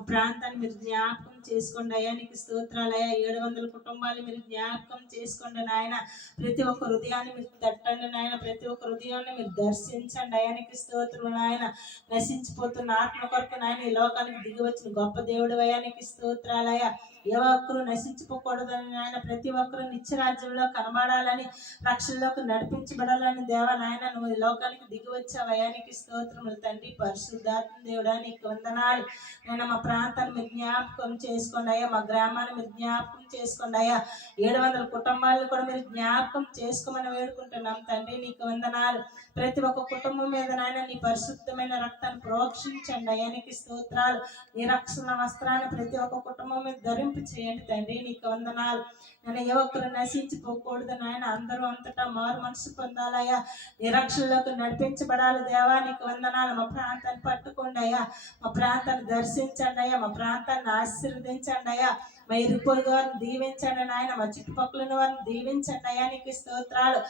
మా ప్రాంతాన్ని మీరు జ్ఞాపకం చేసుకోండి అయ్యా. నీకు స్తోత్రాలయ్యా. 700 కుటుంబాలు మీరు జ్ఞాపకం చేసుకోండి నాయన. ప్రతి ఒక్క హృదయాన్ని మీరు తట్టండి నాయన. ప్రతి ఒక్క హృదయాన్ని మీరు దర్శించండి అయ్యా. నీకు స్తోత్రం నాయన. నశించిపోతున్న ఆత్మ కొరకు నాయన ఈ లోకానికి దిగి వచ్చిన గొప్ప దేవుడు అయ్యా. నీకు స్తోత్రాలయ్యా. ఏ ఒక్కరు నశించిపోకూడదని నాయన, ప్రతి ఒక్కరు నిత్యరాజ్యంలో కనబడాలని, రక్షణలోకి నడిపించబడాలని దేవా నాయన నువ్వు ఈ లోకానికి దిగి వచ్చావయ్యా. నీకు స్తోత్రములు తండ్రి. పరిశుద్ధాత్మ దేవుడా నీకు వందనాలు. నేను మా ప్రాంతాన్ని మీరు జ్ఞాపకం చేసుకోండి అయ్యా. మా గ్రామాన్ని మీరు జ్ఞాపకం చేసుకోండి అయ్యా. 700 కుటుంబాలను కూడా మీరు జ్ఞాపకం చేసుకోమని వేడుకుంటున్నాం తండ్రి. నీకు వందనాలు. ప్రతి ఒక్క కుటుంబం మీద నాయన నీ పరిశుద్ధమైన రక్తాన్ని ప్రోక్షించండి అయ్యా. నీకు స్తోత్రాలు. నీ రక్షణ వస్త్రాన్ని ప్రతి ఒక్క కుటుంబం మీద ధరింపు చేయండి తండ్రి. నీకు వందనాలు. నేను ఏ ఒక్కరు నశించిపోకూడదు నాయన. అందరూ అంతటా మారు మనసు పొందాలయ్యా. నిరక్షణలోకి నడిపించబడాలి దేవా. నీకు వందనాలు. మా ప్రాంతాన్ని పట్టుకోండి అయ్యా. మా ప్రాంతాన్ని దర్శించండి అయ్యా. మా ప్రాంతాన్ని ఆశీర్వదించండి అయ్యా. మా ఇరుపొరుగు వారిని దీవించండి నాయన. మా చుట్టుపక్కల వారిని దీవించండి అయ్యా. నీకు స్తోత్రాలు.